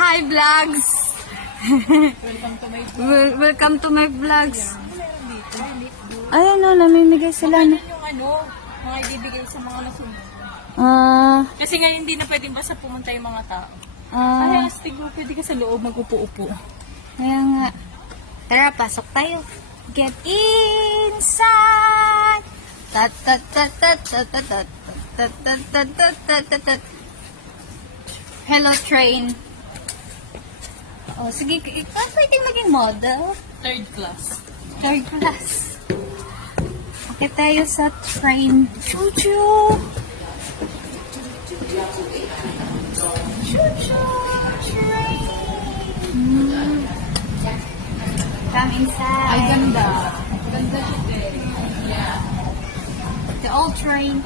Hi, vlogs! Welcome to my vlog. Welcome to my vlogs. Meron dito. Ayun o, namimigay sila na. Yung mga ibibigay sa mga nasunod. Kasi ngayon hindi na pwedeng basta pumunta yung mga tao. Ay, astig mo, pwede ka sa loob mag-upo-upo. Kaya nga. Tara, pasok tayo. Get inside! Tat tat tat tat tat tat tat tat tat tat tat tat tat tat. Hello, train. Oh, sige, pwede maging model. Third class. Third class. Okay tayo sa train. Choo-choo! Choo-choo! Train! Come inside. Ay, ganda. Ganda siya eh. The old train.